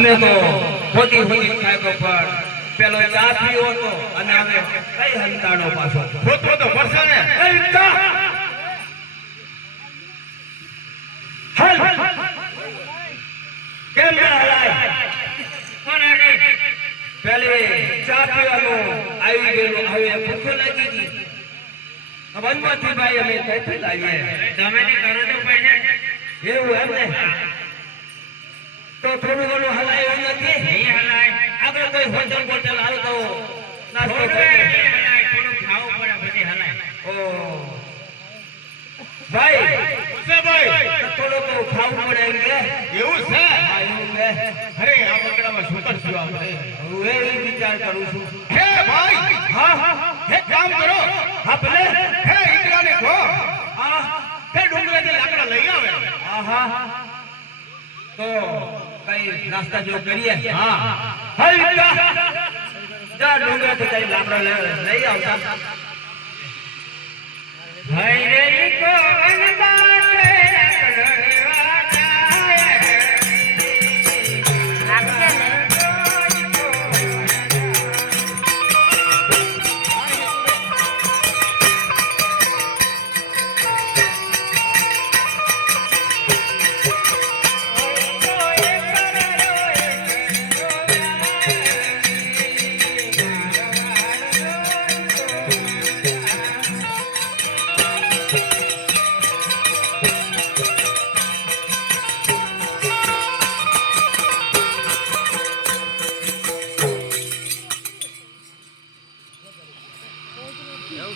અમે તો ખોટી ખોટી ખાય તો પણ પેલો ચા પીવો તો અને અમે કઈ હંતાડો પાછો ખોટો તો પડશે ને કેમ હલાય કોને પેલે ચા પીવાનું આવી ગયેલું હવે ભૂખ લાગી ગઈ વનમાંથી ભાઈ અમે કઈથી લાવીએ તમે ને કરો તો પૈસા એવું એમ ને તો થોડું ઘણું હલાય એવું નથી નહીં હલાય આપણે કોઈ હોટલ બોટલ હાલ તો નાસ્તો કરીએ હલાય થોડું ખાવું પડે પછી હલાય ઓ ભાઈ થોડું તો ખાવું પડે એમ કે એવું છે હા એવું કે અરે આ બકડામાં શું કરશું આપણે હું એ વિચાર કરું છું હે ભાઈ હા હા એક કામ કરો હા ભલે હે ઈકરાને કહો હા હે ડુંગરેથી લાકડા લઈ આવે હા હા તો કઈ નાસ્તા જો કરીએ હા હે જા ડુંગરેથી કઈ લાકડા લઈ આવતા હઈ રે કો અનબાટે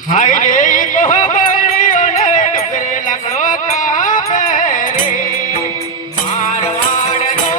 હાય રે કોહ બળિયો ને ડુગરે લગડો કાપે રે મારવાડ નો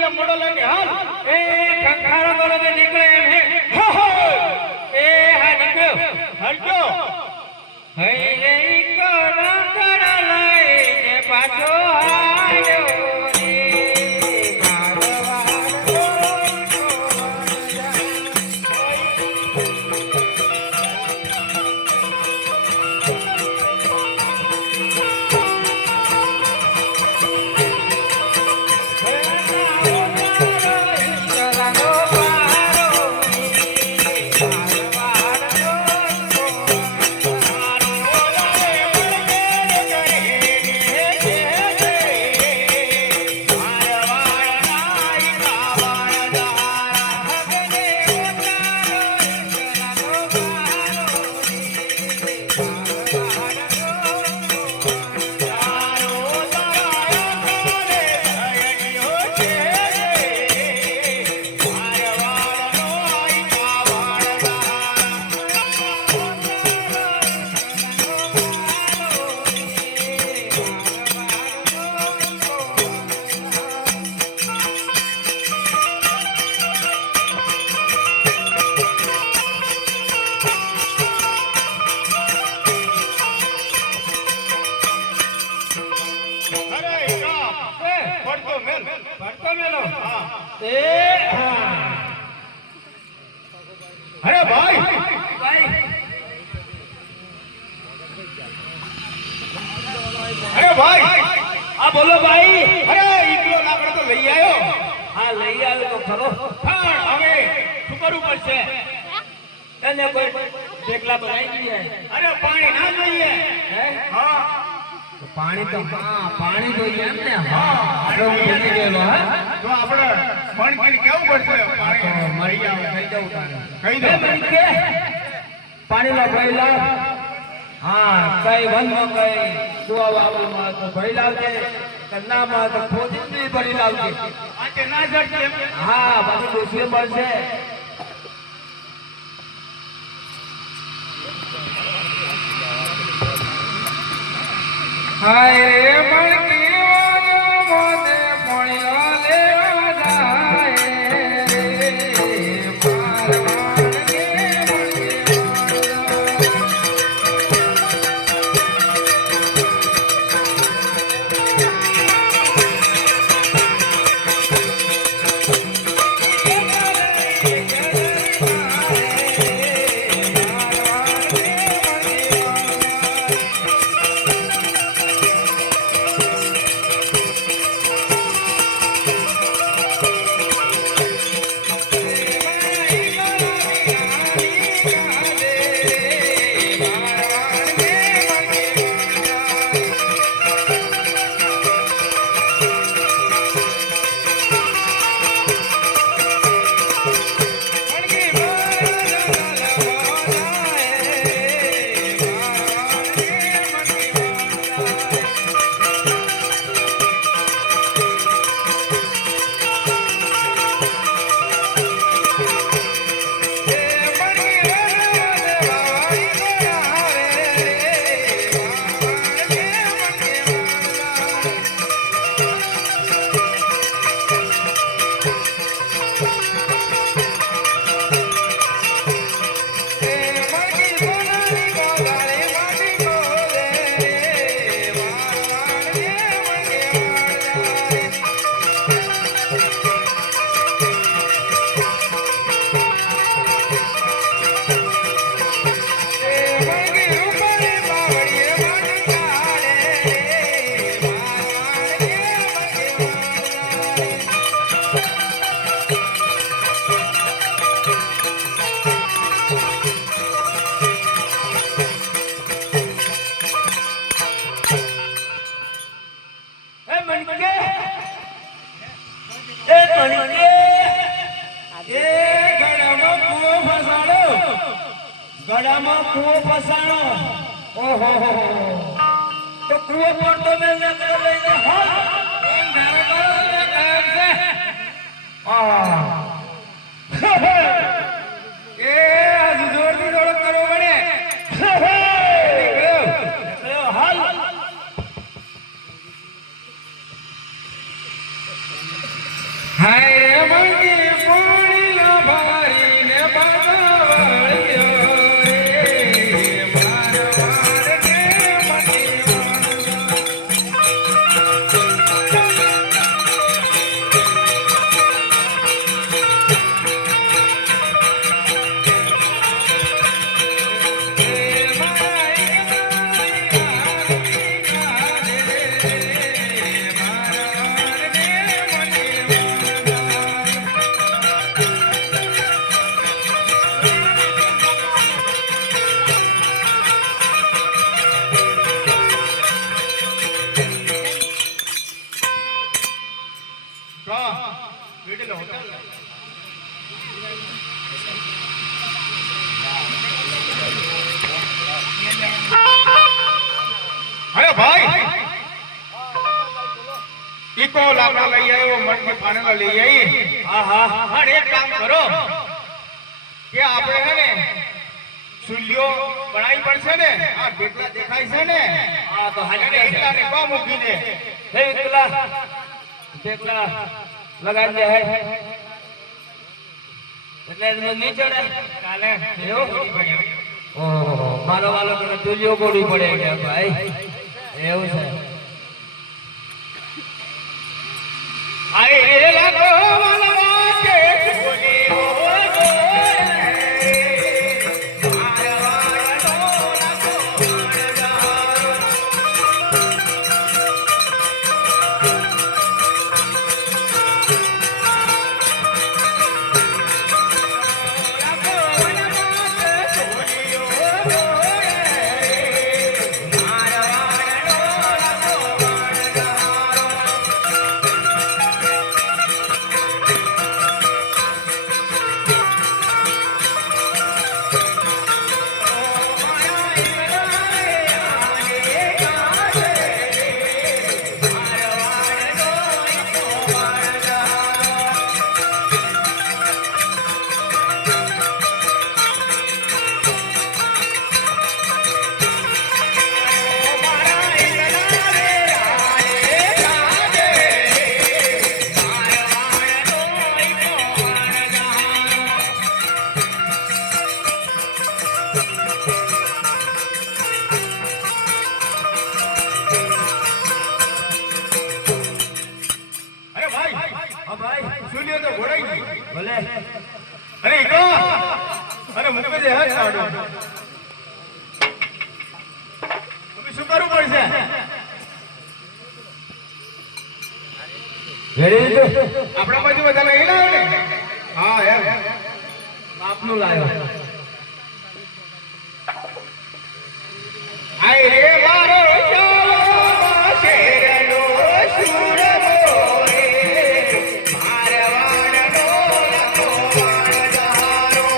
એક મોડો લઈને હાલ એ ખંખારો બોલો કે નીકળે એમ હે હો હો એ હા નીકળ્યો હલજો હઈ રે કો રંગડા લઈને પાછો આવ્યો રે अरे भाई अरे भाई हाँ बोलो भाई अरे इकलो लाकड़ा तो लई आयो हाँ लई आयो तो खरो हाँ हमें शुक्र ऊपर से એને કોઈ ઢેકલા બનાવી દીએ અરે પાણી ના જોઈએ હે હા પાણી તો હા પાણી જોઈએ એમ ને હા આપણે ભૂલી ગયેલો હે તો આપણે ફોન કરી કેવું પડશે પાણી મરી જાવ થઈ જાવ તારે કહી દે મને કે પાણી નો ભઈલા હા કઈ વનમાં કઈ દુઆ વાવમાં તો ભઈલા છે કન્ના માં તો ખોદી બી ભરી લાવજે આ કે ના જડશે હા બધું દોષી મળશે હાય રે મણકી મોદે પોણિયા લેવા જાય ગળામાં કૂવો ફસાણો. ઓહો તો કૂવો પડતો મેં નકર લઈને હાલ એમ ધારે કરો ને કામ છે. એ હજુ જોરથી થોડો કરવો પડે. હાલ હાય રે મંગી પાણી ના ભારી ને બગાવળિયો અરે ભાઈ ઈકો લાકડા લઈ આવ્યો મણકી પાણીમાં લઈ આવી. હા એક કામ કરો કે આપણે હે ને સુલ્યો બનાવી પડશે ને. આ ઢેકલા દેખાય છે ને આ તો હાજર ઢેકલા ને કો મૂકી દે. હે ઢેકલા લગાવી દે હે એટલે નહીં ચડે કાલે ઓહો મારો વાલો મને ચૂલ્યો ગોળી પડે કે ભાઈ એવું છે. આઈ રે લાગો વાલા કે ચૂલી ઓ અરે ઈકો અરે મુકે દે હે કાઢો હવે શું કરવું પડશે આપણા બાજુ બધા નહીં લાવ્યો ને હા એમ બાપનું લાવ્યો આય રે મારો ચાલો શેરનો સુર બોલે મારવાડનો લખો વાણદારો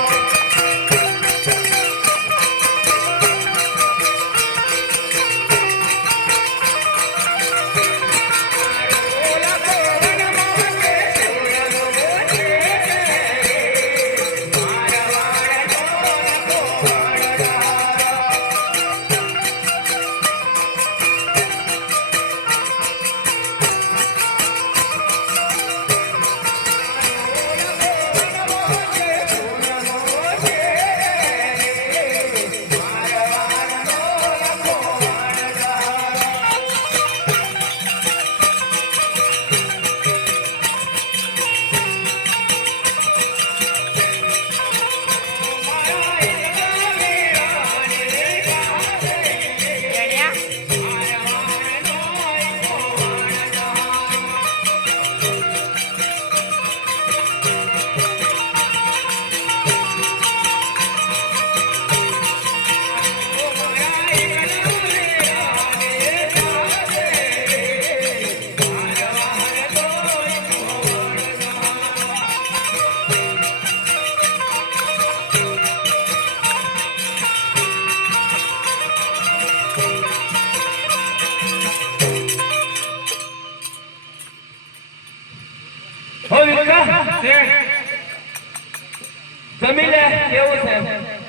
જમીલે કેવું છે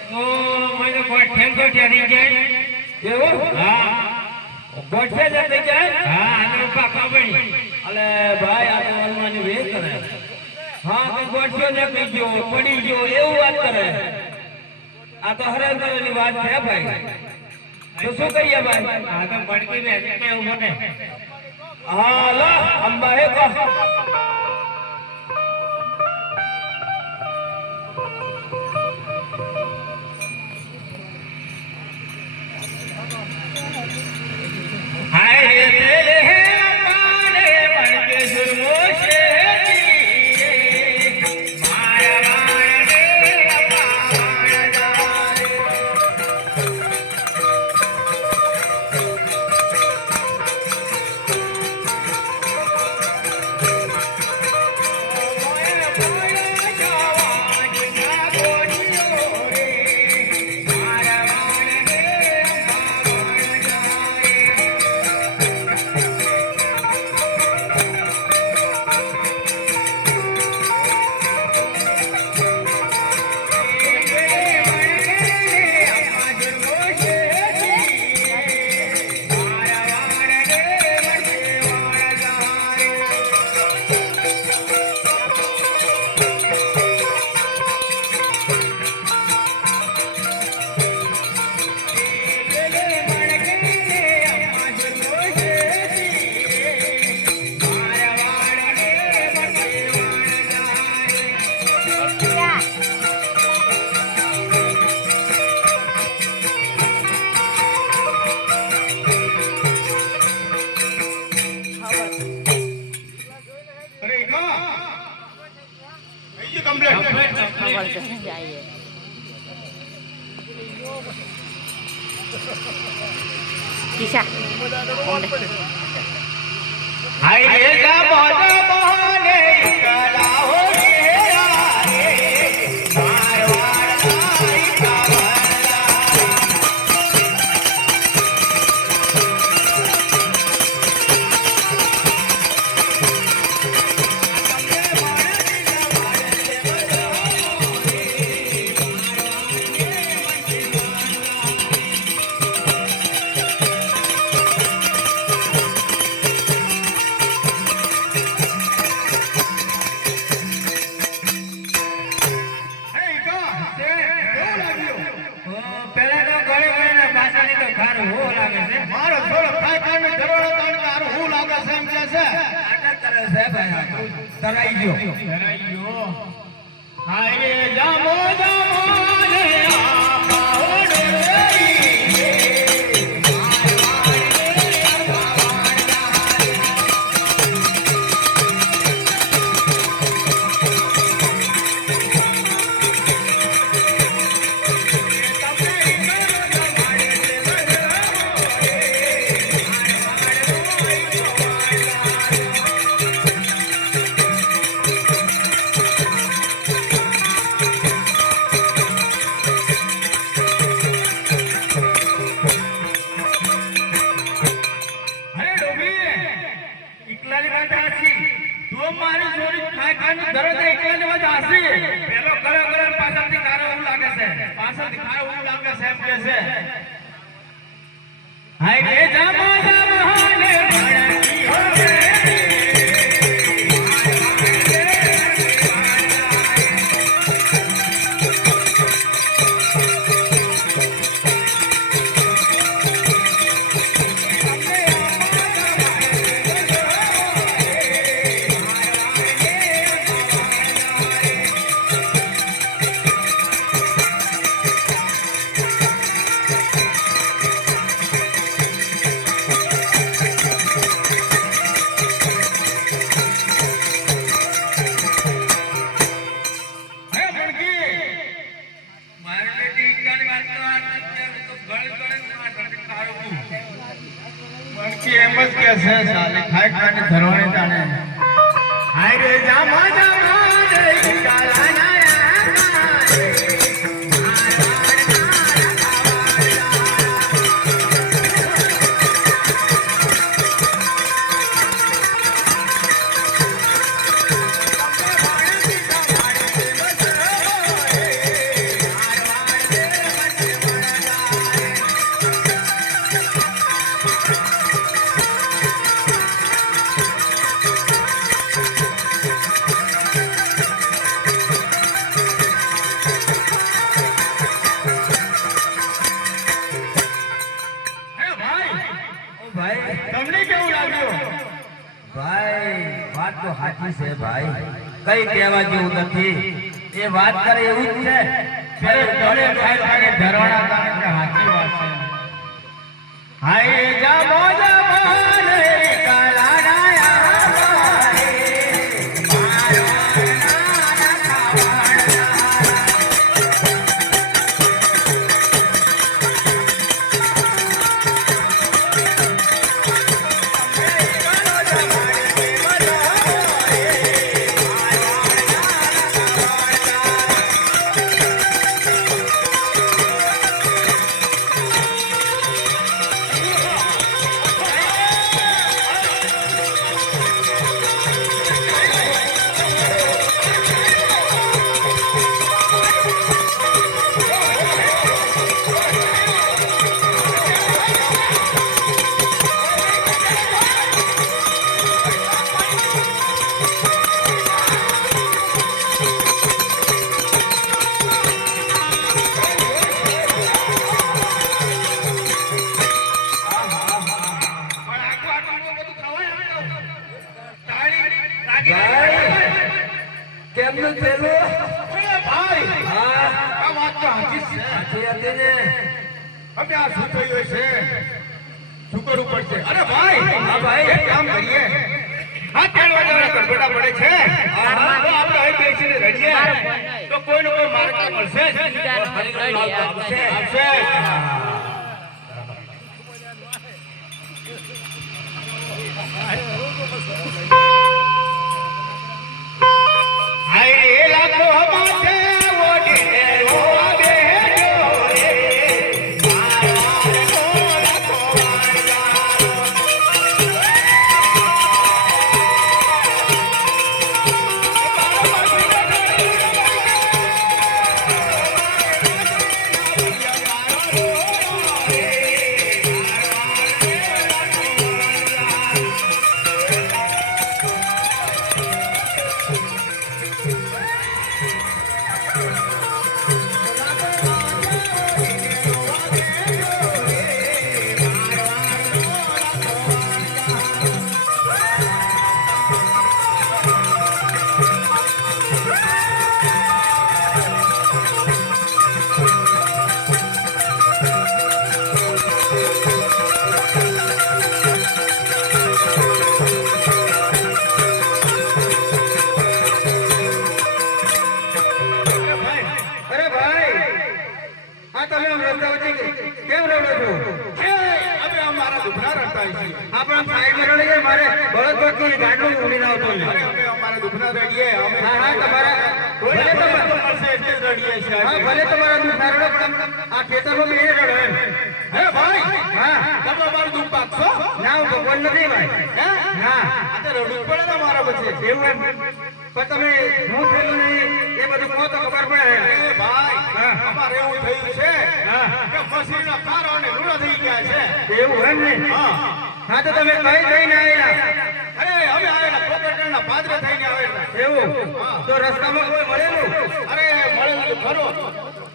તો મને કોઈ ઠેંકો ઠેરી જાય એવું હા ગોઠે જ થઈ જાય હા આને ઉપા કાબણી અલે ભાઈ આ તો અલમાની વે કરે હા તો ગોઠ્યો ને કઈ ગયો પડી ગયો એવું વાત કરે આ તો હરામ કરવાની વાત છે ભાઈ તો શું કહીએ ભાઈ આ તો પડકી ને કેવું બને હા લો અંબા હે કો Kisah. Hai reza bodo bohane kalaho re marwar sai kawala મારો થોડો ખાઈ ખાઈને ધરોડો તાણ કે આરો હું લાગે છે એમ કે છે આટક કરે છે ભાઈ આ તરાઈ ગયો હાય રે જામો જામો રે આ પાવડો છે ભાઈ, કઈ કહેવા જેવું નથી. એ વાત કરે એવું જ છે. ઘરે ખાઈ ખાઈને ધરવાના તાણે સાચી વાત છે. હાય જામો જામો રે કાલા કેમનું થયેલું ભાઈ? હા, આ વાત તો સાચી જ છે. સાચી હતી ને. હવે આ શું થયું છે? શું કરવું પડશે? અરે ભાઈ, હા ભાઈ, એક કામ કરીએ. આ 3 વાગ્યાના ગરબડા પડે છે. તો આપણે અહીં બેસીને રડીએ તો કોઈને કોઈ માર્ગ મળશે જ. આવશે. હાય રે લાખો માથે ઓડે ઓડે ડોરે દુખના રડતા છીએ. હા પણ સાઈડમાં રડી જાય મારે બળદ બાકી ગાડલું ઉડીને આવતો છે. અરે અમે અમારા દુખના રડીએ અમે. હા હા તમારા ભલે તમારા મળશે એટલે જ રડીએ છીએ. હા ભલે તમારા દુખના રડો પણ આ ખેતરમાં બે રડો એમ. હે ભાઈ હા તમે મારું દુખ પાકશો? ના હું ભગવાન નથી ભાઈ. હે હા આ તો રડવું જ પડે ને મારા પછી. એવું એમ પણ તમે હું થયેલું નહીં એ બધું કહો તો ખબર પડે. અરે ભાઈ હા. અમારે એવું થયું છે હા કે મશીનના કારો અને લૂણા થઈ ગયા છે. એવું એમ ને હા હા તો તમે કઈ થઈને આવેલા? અરે અમે આવેલા પોપટના પાદરે થઈને આવેલા. એવું તો રસ્તામાં કોઈ મળેલું? અરે મળેલું ખરો.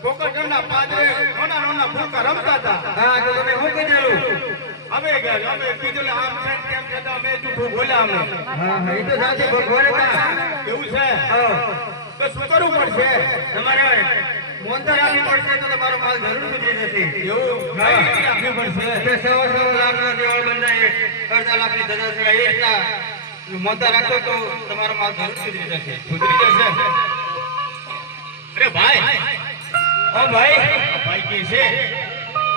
પોપટના પાદરે નાના નાના ભૂકા રમતા હતા. હા તો તમે શું કીધેલું? અમે ગયા અમે કીધું આમ છે તેમ કહેતા અમે જૂઠું બોલ્યા અમે. હા હા એ તો સાચી ભગવાને તા. એવું છે હા તો શું કરવું પડશે? તમારે મોનતા રાખવી પડશે તો તમારો માલ જરૂર સુધી જશે. એવું હા. કઈ રીતે રાખવું પડશે? એટલે સવા લાખના દેવળ બંધાય, અડધા લાખની ધજા ચડાય, એ રીતના મોનતા રાખો તો તમારો માલ જરૂર સુધી જશે. સુધરી જશે. અરે ભાઈ ઓ ભાઈ ભાઈ કે છે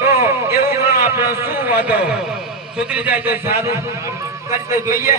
તો એવું પણ આપણે શું વાંધો સુધરી જાય તો સારું કરતો જોઈએ.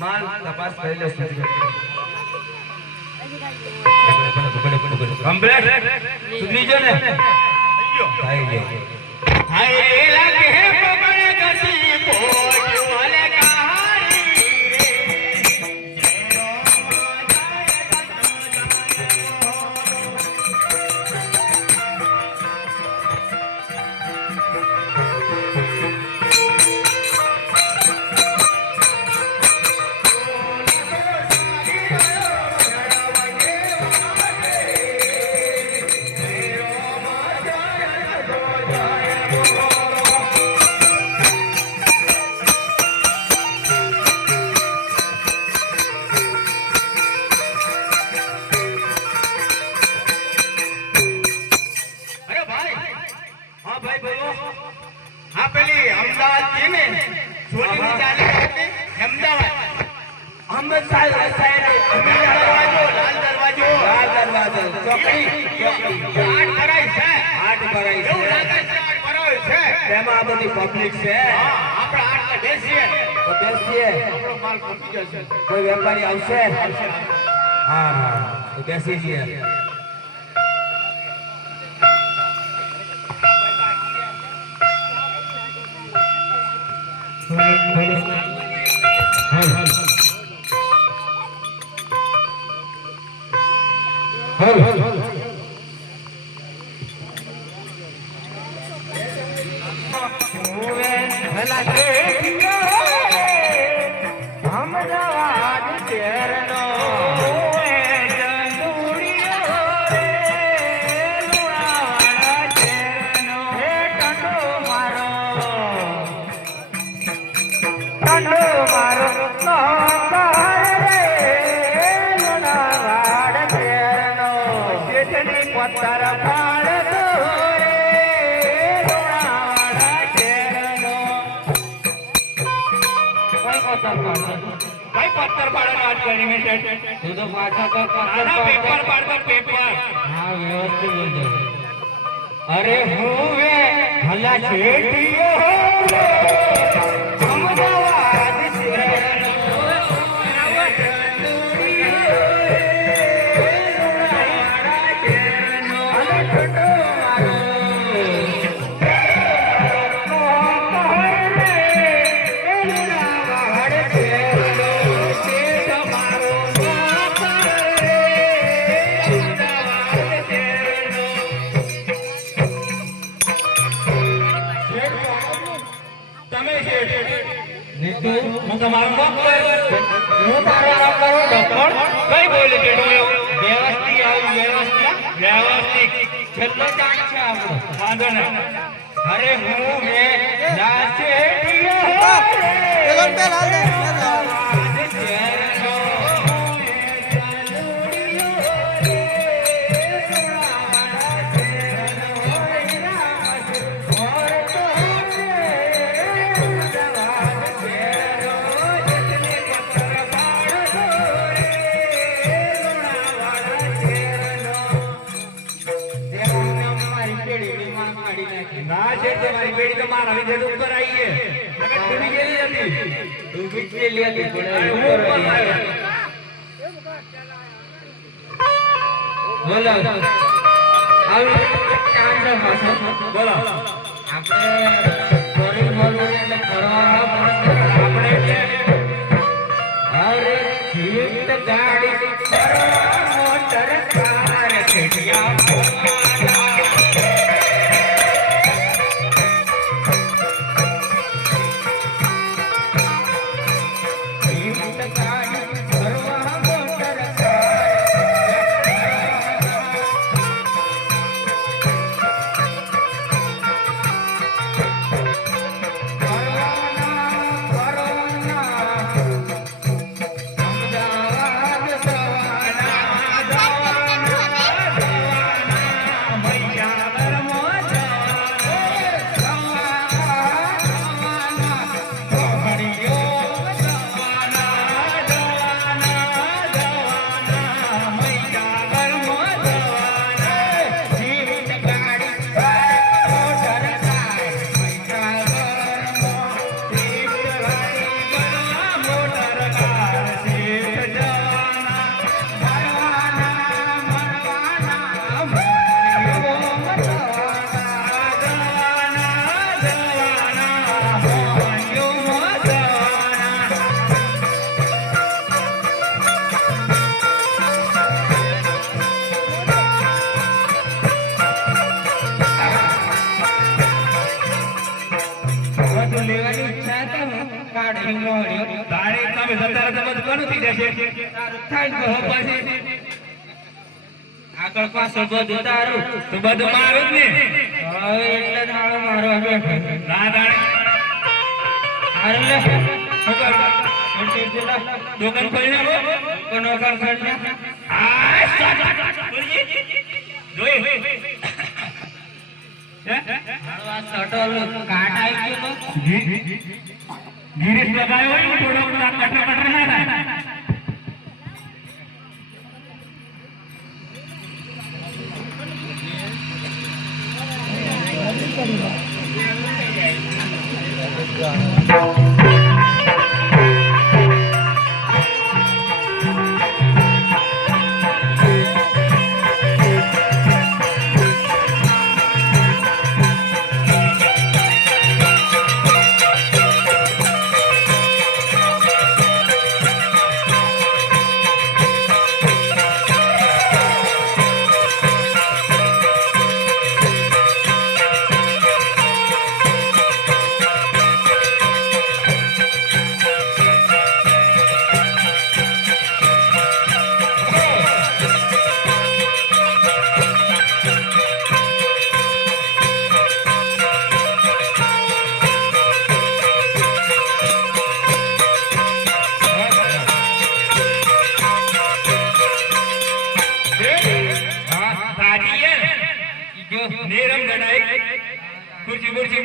માલ તપાસ કરી લે કમ્પ્લીટ સુધરી જો ને થઈ ગયો હાય રે લાગે હે પગડે ગતી પોટ વાલે કહારી સાહેબ દરવાજો, લાલ દરવાજો. ચોકડી આઠ ભરાય છે. આઠ ભરાય એવું છે લાગે છે આઠ ભરાય છે. તેમાં આ બધી પબ્લિક છે હા, આપણે આઠને બેસીએ. તો બેસીએ આપણો માલ પતી જશે. કોઈ વેપારી આવશે હા તો બેસી જઈએ ભાઈ પત્તર પાડવાનો આજ એનિમેટેડ. તું તો પાછા તો આના પેપર પાડતો પેપર. હા વ્યવસ્થિત બોલજો. અરે હું વે ભલા છેટીયો અમદાવાદ શહેરનો તમે છે નીતુ હું તમારું નામ કહું. હું તારો નામ કરું ડફણ કઈ બોલે છે ડોયો? વ્યવસ્થિત આવી વ્યવસ્થિત વ્યવસ્થિત. છેલ્લો ચાન્સ છે આપણો. વાંધો નહીં. અરે હું વે નાચેટીયો ના છે તમારી પેઢી તો મારા વિજય ઉપર આવીએ ડૂબી ગયેલી હતી તું બીજે લે લે અને હું ઉપર આવ્યો. બોલો આવી ચાન્સ પાછો બોલો આપણે સોરી બોલવું એટલે ફરવા પડે આપણે જે અરે જીત ગાડી મોટર કાર ખેડિયા લેવાની ઈચ્છા તો કાઢી મોડ્યો તારીખ તમે સત્તર સમજ ઘણું થઈ જશે થાય તો પછી આગળ પાછળ બધું તારું તો બધું મારું જ ને હવે એટલે દાડો મારો બેઠો ના દાડે અરે લે શું કર એટલે જેલા દુકાન ખોલી નાખો કોનો કામ કરને આ બોલીએ જોઈ હળવા સટલ કાટ આવી ગયો તો ગિરીશ લગાયો હોય ને થોડો કટર કટર ના થાય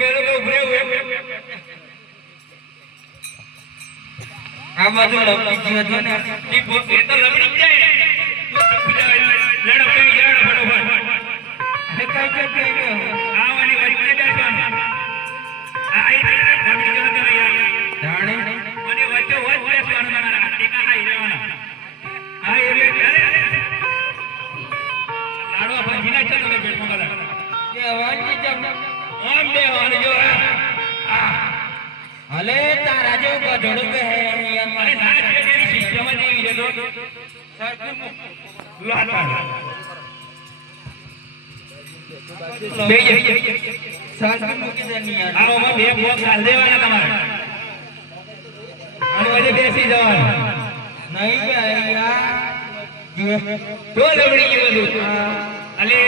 રહેલો કે ઉભરે ઉભરે આ બાજુ લપટી ગયો હતો ને એ તો લબડી જ જાય લડ પડી ગયા બરોબર અને કઈ કે આવવાની વચ્ચે બેસવાનું આઈ લબડી ગયો તો જાણે મને વચ્ચે વચ બેસવાનું મારા ટીકા ખાઈ રહેવાના હા એ લાડવા ભાજીના છે તમે પેટમાં બધા કે વાંચી જાવ આમ બેવાનું જો હલે તારા જેવું ગધેડું કે હે અહીંયા અરે ના છે તેની સિસ્ટમ જ એવી છે તો લાતા બે સાસુ મૂકી દે ની યાર આમાં બે બોક્સ હાલ દેવાના તમારે અને વજે બેસી જવાનું નહીં કે અહીંયા તો લબડી ગયું બધું અલે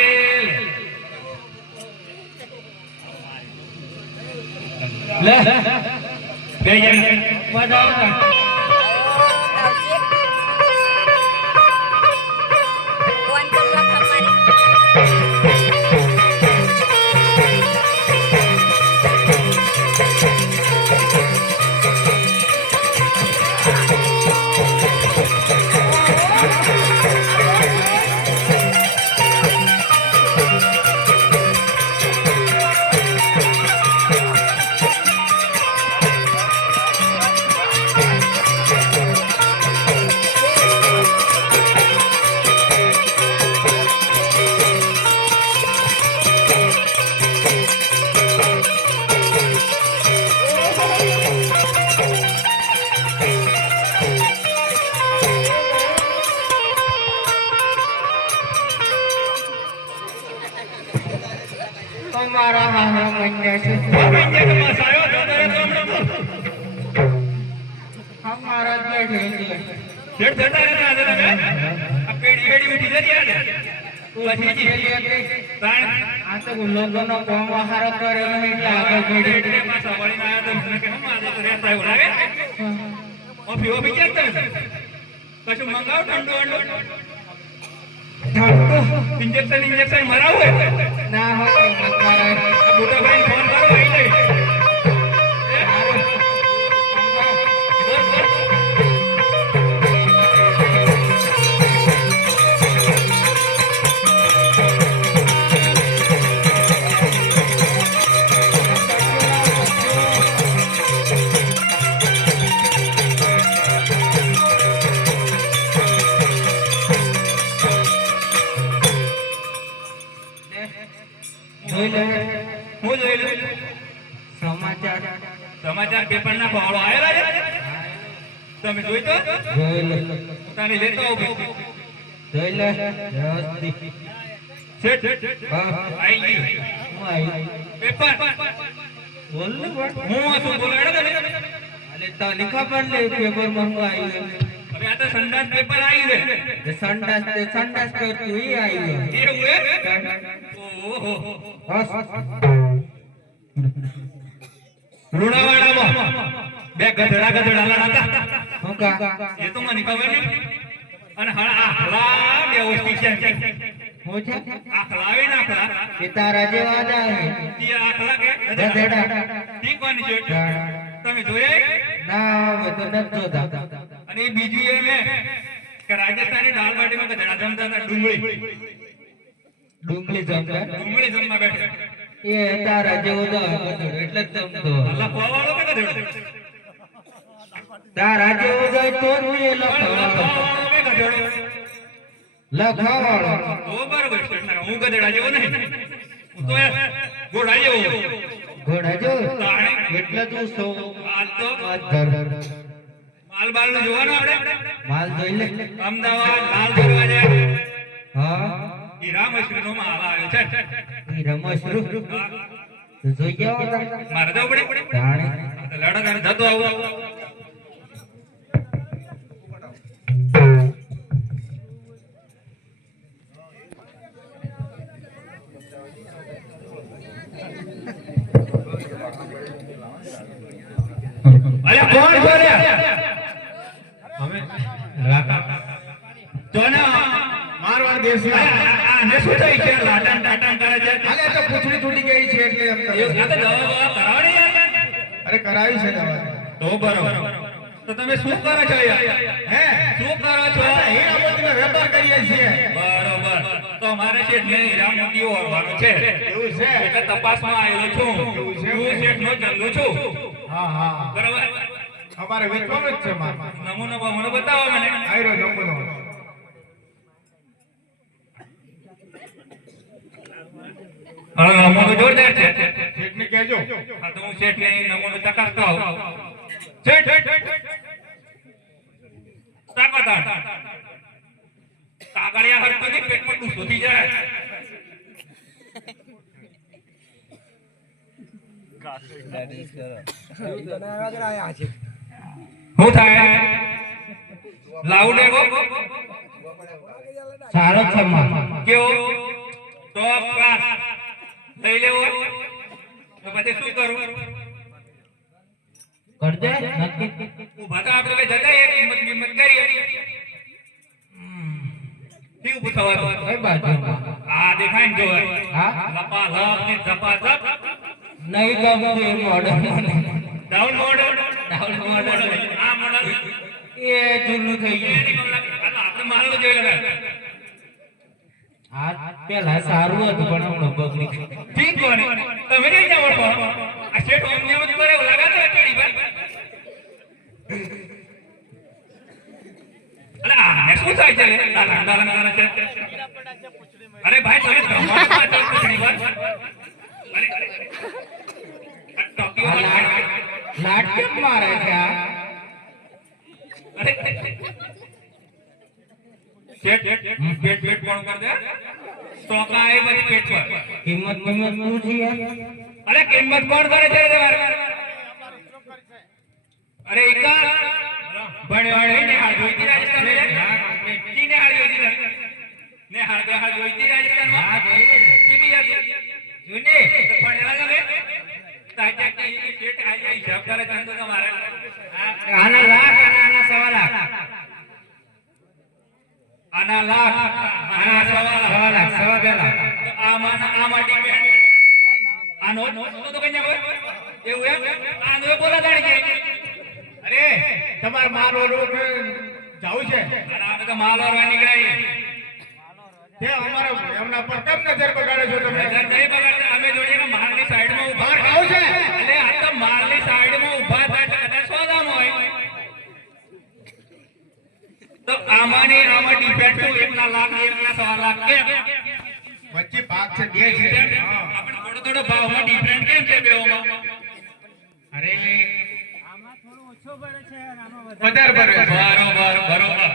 લે બે જણ મજા તમારા હારા મન્ય છે हमारा पेट है पेट ठंडा रहता है अब पेट हेडी उठी जरी आ तू अच्छी जी ताण आ तो लोगों नो काम हारा करे नहीं लागे पेट पेट में सवारी ना आया तो उसने के हम आजा तो रहता है वो लागे और फिर वो भी कहते हैं कछु मंगाओ ठंडो अंडो इंजेक्शन मरा हुआ है ना हो हमारा बूटा भाई फोन करो आई नहीं સમાચાર પેપર ના ફાળો આયેલા છે તમે જોઈ તો તારે લેતો આવો જોઈ લે વ્યવસ્થિત સેટ હા આઈ ગયું હું આવી પેપર બોલ ને બોલ હું આ શું બોલાડો તમે અલે તો લિખા પણ લે પેપર માં હું આવી હવે આ તો સંડાસ પેપર આવી છે સંડાસ કરતું ઈ આવી એવું હે ઓહો બસ લુણાવાડામાં બે ગધડા લડાતા હું કા એ તો મને ખબર નહીં અને આખલા વ્યવસ્થિત છે હું છે આખલાવે ના આખલા એ તારા જેવા જ આવે તે આખલા કે ગધેડા ઠીક વાની છે તમે જોયે ના હવે તો નથી જોતા અને એ બીજું એ મે કે રાજસ્થાની દાલ બાટીમાં ગધડા જમતા હતા ડુંગળી જમતા જમવા બેઠે એ તારા જેવો જ એટલે જ જમતો અલ્લાહ પાવાળો કે ગધેડો તારા જેવો જાય તો જ એ લખવાળો લખવાળો ઓ બરોબર છે હું ગધેડા જેવો નહીં હું તો ઘોડા જેવો ઘોડા જો એટલે તું સો હાલ તો માલ બાલ નું જોવાનું આપણે માલ જોઈ લે અમદાવાદ લાલ દરવાજા હા ઈ રામશ્રી નો માલ આવ્યો છે ઈ રમશરૂ જોઈ ગયો મારે જવું પડે જાણે લડા તારે જતો આવું અરે કોણ છો રે અમે રાકા તો ના મારવાડ દેશી આને શું થઈ છે લાટન ટાટન કરે છે અલે તો પૂછડી તૂટી ગઈ છે એટલે એમ એ આ તો દવા અરે કરાવી છે દવા તો બરોબર. તો તમે શું કરો છો યાર? હે શું કરો છો? હીરા મોતીનો વેપાર કરીએ છીએ. બરોબર. તો મારે શેઠને હીરા મોતીઓ ઓળવાનો છે. એવું છે? એટલે તપાસમાં આવેલો છું. એવું છે? હું શેઠનો ચંદુ છું. હા હા બરોબર. અમારે વેચવાનું જ છે માલ. નમૂનો બમૂનો બતાવો મને. આયરો નમૂનો. નમૂનો જોરદાર છે. શેઠને કહેજો. હા, તો હું શેઠને નમૂનો ચકાસતો આવું. શેઠ તાકાત કાગળિયા હરતું નહીં, પેટમાં ડૂસો થઈ જાય. શું થાય? લાઉડ એગો સારો છે માં કેવો ટોપ ક્લાસ લઈ લેવો. તો પછી શું કરું? કરજે નક્કી ઉભા તો આપણે જતા એક કિંમત કરીએ. કેવું પૂછવાનું? કઈ બાજુમાં આ દેખાય ને જો હા લપા લપ ને ઝપા ઝપ. નહીં ગમતું એ model down model down model આ મોડલ એ જૂનું થઈ ગયું. આપણે મારો જોઈ લગાય. આ પેલા સારું હતું પણ હમણાં બગડી ગયું. ઠીક કોને તમે નહીં જાવ પણ આ શેઠ અમને એવું કરે એવું લગાતો ચડી ભાઈ. અરે આ શું થાય છે? દાલા દાલા કરે છે. અરે ભાઈ તમે ધમાલ પાછળ ચડી ભાઈ. અરે આ ટોકીઓ લાટ કેમ મારે છે આ? અરે શેઠ પેટ કોણ કર દે? ટોકા એ બધી પેટ પર. કિંમત શું છે અરે કિંમત કોણ કરે છે તમારે? અરે એકા ભણવાડે ને હાલ જોઈતી રાજસ્થાન ને ને હાલ જોઈતી ને હાલ જોઈતી રાજસ્થાન માં હા જોઈ કેવી હતી જોને ભણેલા ને તાજા કે શેઠ આયા હિસાબ કરે ચંદો તમારે. આના લાખ અને આના સવા લાખ આના લાખ આના સવા લાખ સવા બે લાખ આમાં ડિપેન્ડ આનો તો કઈ ના એવું એમ આનો બોલા દાડી કે અરે તમારે માલ ઓરડો જાવું છે. અરે આપણે તો માલ ઓરવા નીકળાય. તે અમારે એમના પર કેમ નજર બગાડો છો તમે? નજર નહીં બગાડતા. અમે જોડીને માલની સાઈડમાં બહાર ઊભા ખાવ છે? એટલે આ તો માલની સાઈડમાં ઊભા થાય એટલે કદાચ સોદામાં હોય. તો આમાં ડિપેન્ડ શું? એકના લાખ એકના સવા લાખ કેમ? વચ્ચે ભાગ છે બે છે. હા. આપણે થોડો ભાવમાં ડિફરન્ટ કેમ છે બેઓમાં? અરે વધારે ભરે છે. બરોબર.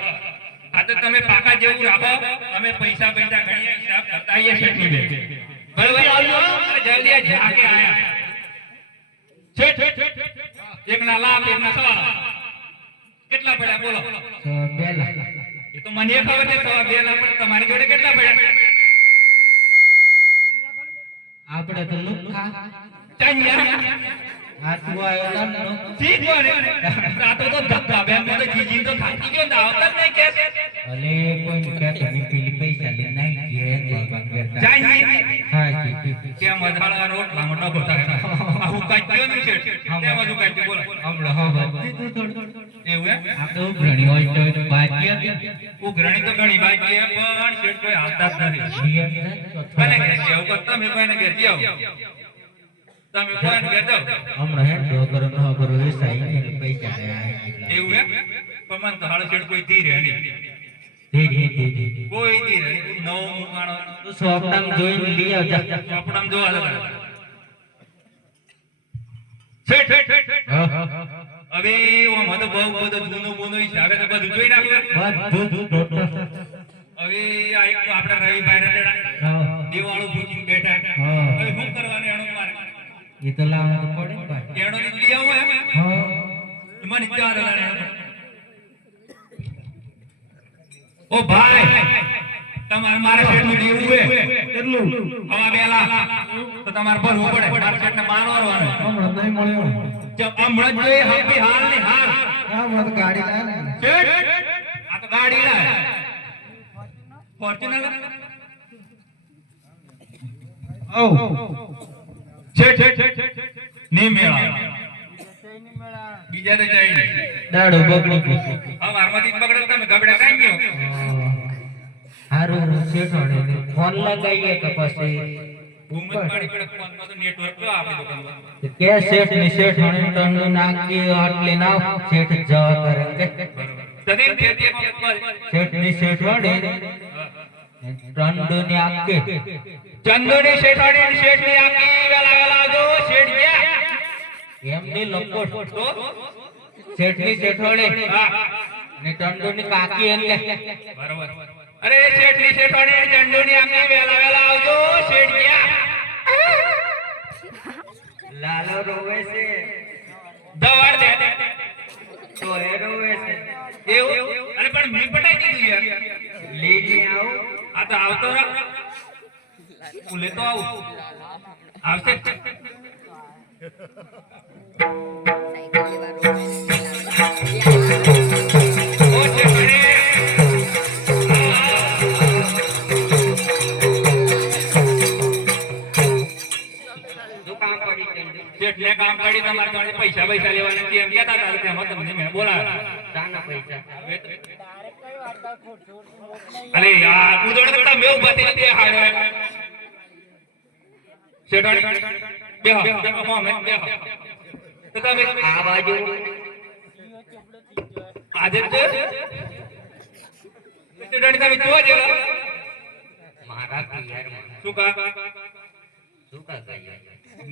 આ તો તમે પાકા જેવું રાખો. અમે પૈસા ગણીએ હિસાબ કરતા આવીએ શેઠની બે. બરોબર આવજો. અરે જલ્દી આ જાગે આયા. શેઠ એકના લાખ એકના સવા લાખ કેટલા પડ્યા બોલો? બે લાખ એ તો મને ખબર છે સવા 2 લાખ પણ તમારી જોડે કેટલા પડ્યા? આપણે તો લુખા ચાંયા આ તું આયો નો ઠીક બને. આ તો ધક્કા બે મને જીજી તો થાકી ગયો ને આવતા જ નહીં કે ભલે કોઈ કહેતો નહીં પેલી પૈસા લે નહીં કે બાબા કરતા ચાંયા હા જી કેમ વધાળા રોટલા મોટો ગોતા આ હું કાચ્યો નહીં છે કેમ હજુ કાચ્યો બોલો હમણાં હા બધું થોડું એવું એમ આ તો ઘણી હોય તો બાકી હતી ઉઘરણી તો ઘણી બાકી છે પણ શેઠ કોઈ આવતા જ નથી. જીએમ કોને ઘેર જાવ કે તમે કોઈને ઘેર જાવ તમે કોઈને ઘેર જાવ હમણાં હે ડોગરો નો કરો એ સાઈ ને પૈસા લે આ એવું એમ પણ મને તો હાલ શેઠ કોઈ ધી રહે નહીં ધીરે કોઈ ધી રહે નહીં. નવો મુકાણો તું સોપડામ જોઈને લઈ આવજા ચોપડામાં જોવા લાગે શેઠ હવે ઓમ તો બહુ બધું જૂનું હિસાબે તો બધું જોઈ નાખ્યું. બધું ટોટલ હવે આ એક તો આપણે રવિભાઈ રટેડા દિવાળો પૂછીને બેઠા હા. હવે શું કરવાનું એનું મારે એ તો લાવવા તો પડે ને ભાઈ એનો લઈ આવું એમ હા મને 4000 ઓ ભાઈ તમારે મારા શેઠનું દેવું હે કેટલું હવા 2 લાખ તો તમારે ભરવું પડે. મારા શેઠને મારવાનો હમણાં નહીં મળ્યો હમણાં જ હાપી હાલ ને હાલ હમણાં તો ગાડી લાવે ને શેઠ આ તો ગાડી લાય ફોર્ચ્યુનર ઓ શેઠ નહીં મેળા બીજા તો જાય નહીં. દાડો બગડી ગયો. હવે વારમાંથી જ બગડે તમે ગબડે કાંઈ ગયો? હારું શેઠાણી ફોન લગાવીએ કે પછી બૂમ જ પાડી પડે ફોનમાં તો નેટવર્ક તો આપણી દુકાનમાં. કે શેઠ ની શેઠાણી ટંડુ નાખી આટલી નાવ શેઠ જવા કરે કે તને ખેતીમાં લખવા. શેઠ ની શેઠવાણી ટંડુ ની આખી ચંદુની શેઠાણી શેઠની આખી વેલા વેલા જો શેઠ ગયા. એમની લપોટ તો શેઠ ની શેઠવાણી હા ને ટંડુ ની કાકી એટલે બરોબર. અરે શેઠની શેઠાણી ચંદુની આખી વેલા વેલા આવજો શેઠ ગયા. લાલો રોવે છે દવાડ દે તો એ રોવે છે એવું. અરે પણ મેં પટાઈ દીધું યાર. લઈને આવું આ તો આવતો રાખ. હું લેતો આવું. આવશે જ. ઓ શેઠાણી. દુકાન પડી ચંદુ શેઠને કામ પડી તમારે તો પૈસા લેવાના છે એમ કહેતા હતા તેમાં તમને મેં બોલાવ્યા. શાના પૈસા અરે યાર ઉદોડ કરતા મેં ઉભા થઈને તે હાડે શેઠાણી બેહો મોહમ્મદ બેહો. તો તમે આ બાજુ આજે જ શેઠાણી તમે જોવા જેવા મારા પિયરમાં શું કા શું કાકા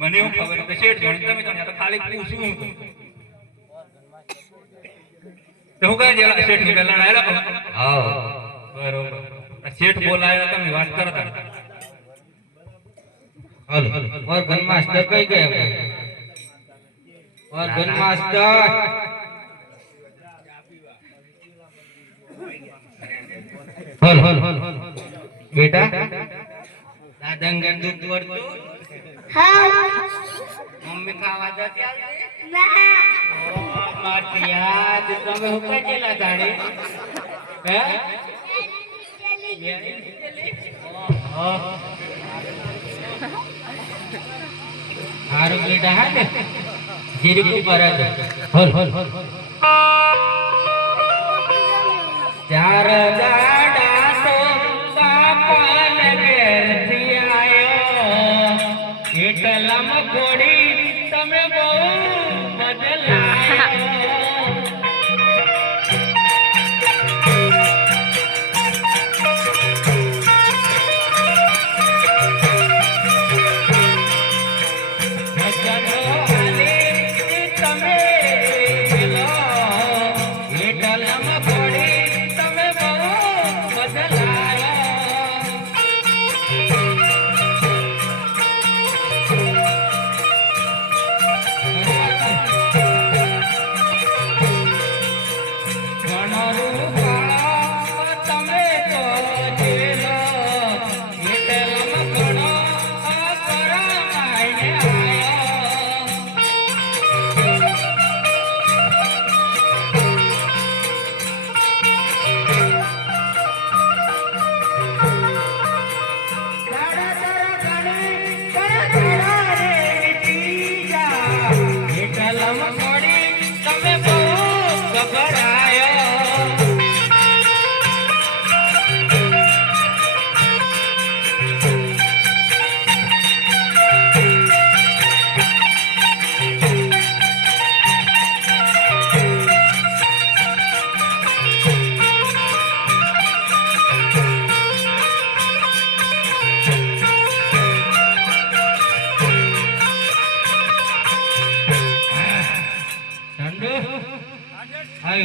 મને એવું ખબર કે શેઠ જોડી તમે જાણ્યા તો ખાલી પૂછું હું તો હું કહે જેલા શેઠ ની પેલા આયેલા હા બરોબર. શેઠ બોલાયા તમે વાત કરતા હાલ ઓર ગન માસ્ટર કઈ ગયા ઓર ગન માસ્ટર હલ બેટા દાદંગન દુખ વળતું મમ્મી ખાવા દો ચાલશે માતિયા તમે હું કઈ જેલા જાણે હે હારું બેટા હા ને જીરી પર હલ ચાર દાડા તો કાપન ઘેરથી આયો એટલામાં ઘોડી તમે બહુ બદલાયો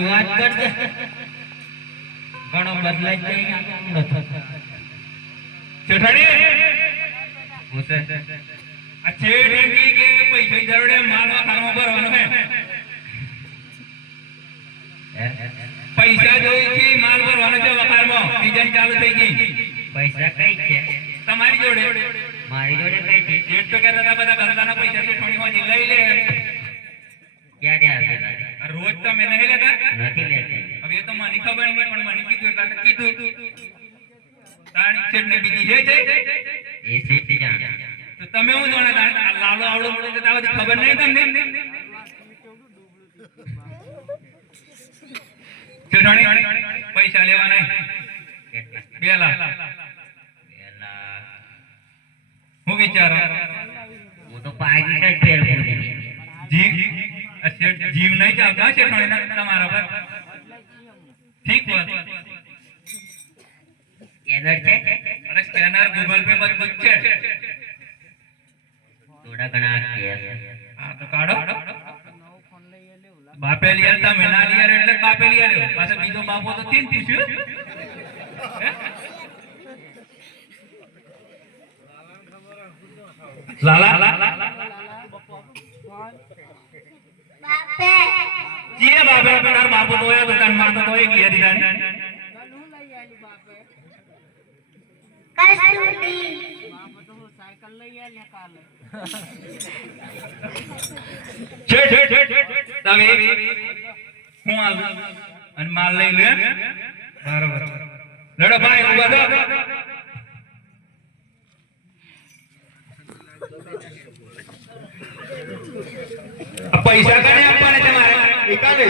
વાત કરજે ઘણો બદલાઈ જાય શેઠાણી હું છે આ છેડ એમ કે પૈસા જરૂર માલવા ખાવા ભરવાનો હે પૈસા જોઈ છે માલ ભરવાનો છે વખારમાં સીઝન ચાલુ થઈ ગઈ પૈસા કઈ છે તમારી જોડે મારી જોડે કઈ છે જેટ તો કહેતા હતા બધા ધંધાના પૈસા શેઠાણી માં લઈ લે ક્યારે આપેલા રોજ તમે નહીં લેતા નથી લેતી હવે એ તો મને ખબર નહીં પણ મને કીધું એટલે કીધું તાણી શેઠ ને બીજી છે એ શેઠ જાણે તો તમે હું જાણે લાલો આવડો મોટો તો તાવથી ખબર નહીં તમને શેઠાણી પૈસા લેવા નહીં 2 લાખ હું વિચારો હું તો પાકી જ ફેર પૂરી જીવ શેઠ જીવ નહીં ચાલતા શેઠાણી તમારા પર ઠીક વાત સ્કેનર છે અરે સ્કેનર ગૂગલ પે બધું જ છે થોડા ઘણા કેસ હા તો કાઢો બાપે લીયા તમે ના લીયા એટલે બાપે લીયા લ્યો પાછો બીજો બાપો તો તીન પૂછ્યું લાલા બાપે જીએ બાપે તાર બાપો તો એ દુકાન માં તો એ ગયા દીધાન કસ્તુરી છે તમે હું આવું અને માલ લઈ લે બરાબર લડો ભાઈ ઉભા થો આ પૈસા કાને આપવાના તમારે એકાને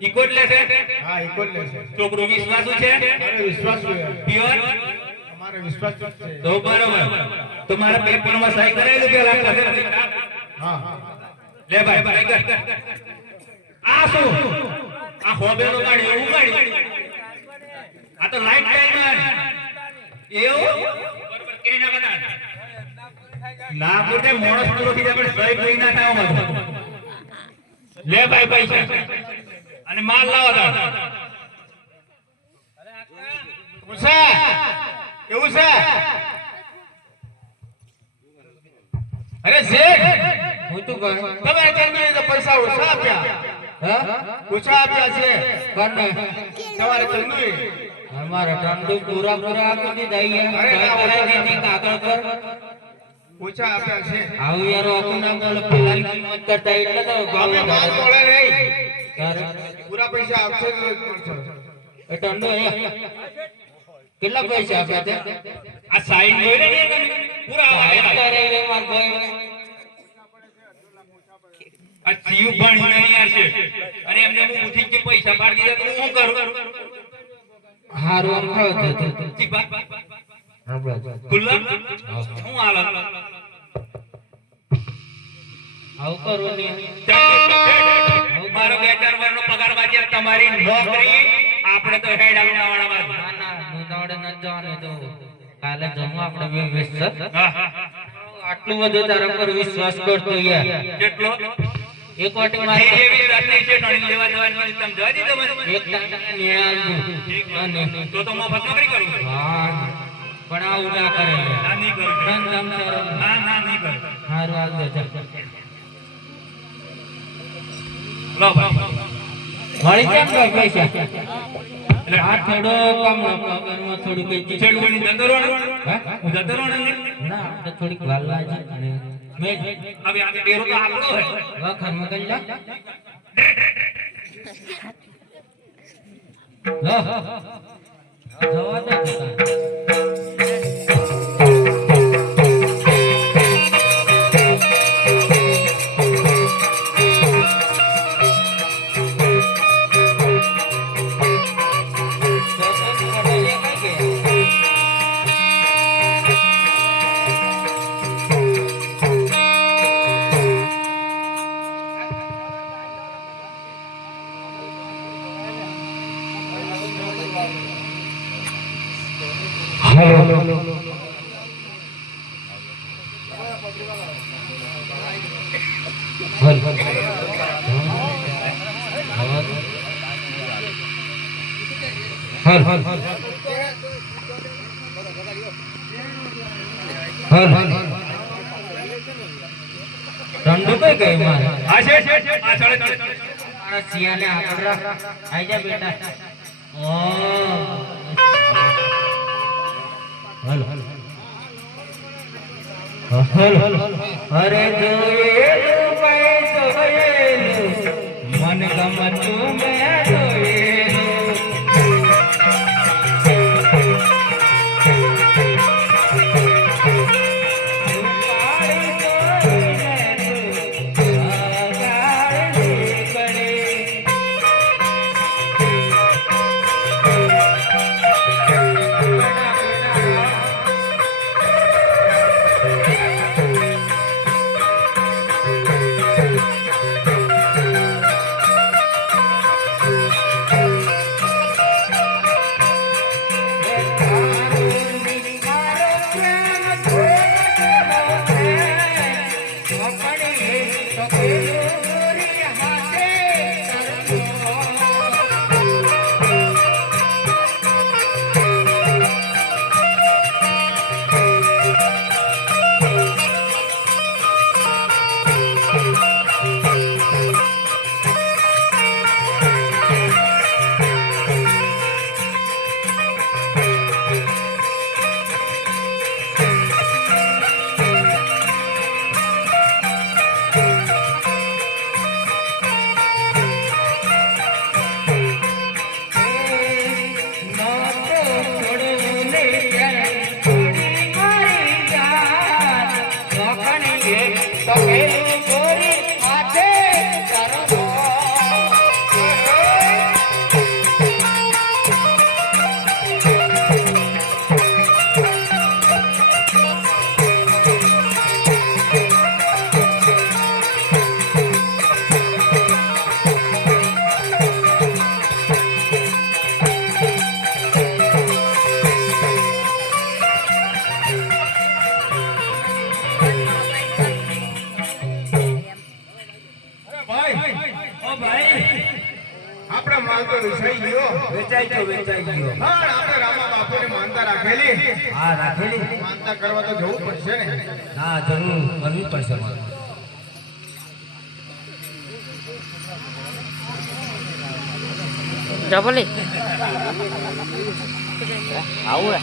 ઇકોટ લેશે હા એકોલ લેશે છોકરો વિશ્વાસુ છે અરે વિશ્વાસ છે પ્યોર અમારે વિશ્વાસ છે તો બરાબર તમારા પેપરમાં સહી કરાવી દે પેલા હા લે ભાઈ કર આ શું આ હોબેનો ગાડી એવું ગાડી આ તો લાઈફ ટાઈમ એવું બરાબર કે ના બના ના પોતે મોણસ પૂરો થઈ જાય પણ સહી કોઈ ના થાય અમાર લે ભાઈ પૈસા અને માલ લાવો તો ઉસા એવું છે અરે શેઠ હું તો કહું તમે અત્યારે તો પૈસા ઓછા આપ્યા હા ઓછા આપ્યા છે કોને તમારે ચંદુ हमारा टंडू पूरा पूरा आपको दीजिए अरे सही ना, कराई वो तो देने कागज पर ઓછા આપ્યા છે આવ યાર ઓકુ ના બોલ પેલા કિંમત કરતા એટલે તો અમે માલ મળે નહીં તારે પૂરા પૈસા આપશે તો જ મળશે. એ ટંડો કેટલા પૈસા આપ્યા તે આ સાઈન જોઈ લે ને પૂરા સાહેબ આવા કરે એ માર ભાઈ આ જીવ ભણી નહીં યાર છે અને એમને હું ઉઠી કે પૈસા પાડી દીધા તો હું કરું હારું આમ ખાવ તો જી બા હા બસ ખુલ્લા હું હાલ આવ કરો ને મારો 2-4 વર્ષનો પગાર બાજી તમારી નોકરી આપણે તો હેડ આવવાના વાળા ના ના હું દોડે ન જવાનું તો કાલે જમવા આપણે બે વિશ્વાસ આટલું બધું તારા પર વિશ્વાસ કરતો યાર કેટલો એક વાટી એ મારી એવી રાત્રિ છે ઠણી લેવા જવાની તમે જવા દીધો મને એક ટાંકા ન્યાય અને તો મફત નોકરી કરું હા પણ આવું ના કરે ના નહીં કરું ધમ ધમ ના ના નહીં કરું હારું હાલ દે લો ભાઈ મળી કેમ ગયો પૈસા આ થોડો કમ પગારમાં થોડું કઈ ચીજ છેડ કોની જતો રહો ને હે? હું જતો રહો ને ના તો થોડીક વાલવા છે અને મેં હવે આ ડેરો તો આપણો હોય વખરમાં કરી લા જવા દે રંડુ કઈ ગઈ મારે આ છે આ ચડે મારા સિયાને આગળ રાખ આઈ જા બેટા ઓ હલ હલ અરે જોયેલું મેં જોયેલું મન ગમતું મેં જોયેલું તો વિસાઈ ગયો. વેચાઈ ગયો પણ આપણે રામા બાપુને માનતા રાખેલી. હા રાખેલી માનતા કરવા તો જવું પડશે ને. ના જરૂર કરવી પડશે મારે જબલી આવું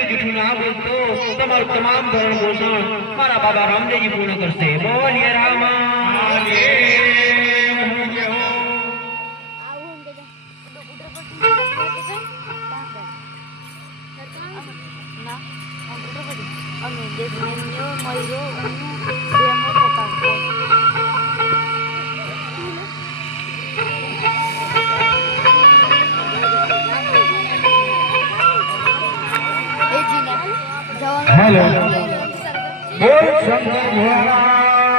કોઈ જૂઠું ના બોલતો તમારું તમામ ભરણ પોષણ મારા બાબા રામદેવજી પૂર્ણ કરશે. બોલીએ રામા આવું કે ઉડર પર ના ઉડર પર અમે દેખનેન્યો મયરો ડેમો પકાકો એ જીના જવાનું હેલો. બોલ શંકર ભોળાનાથની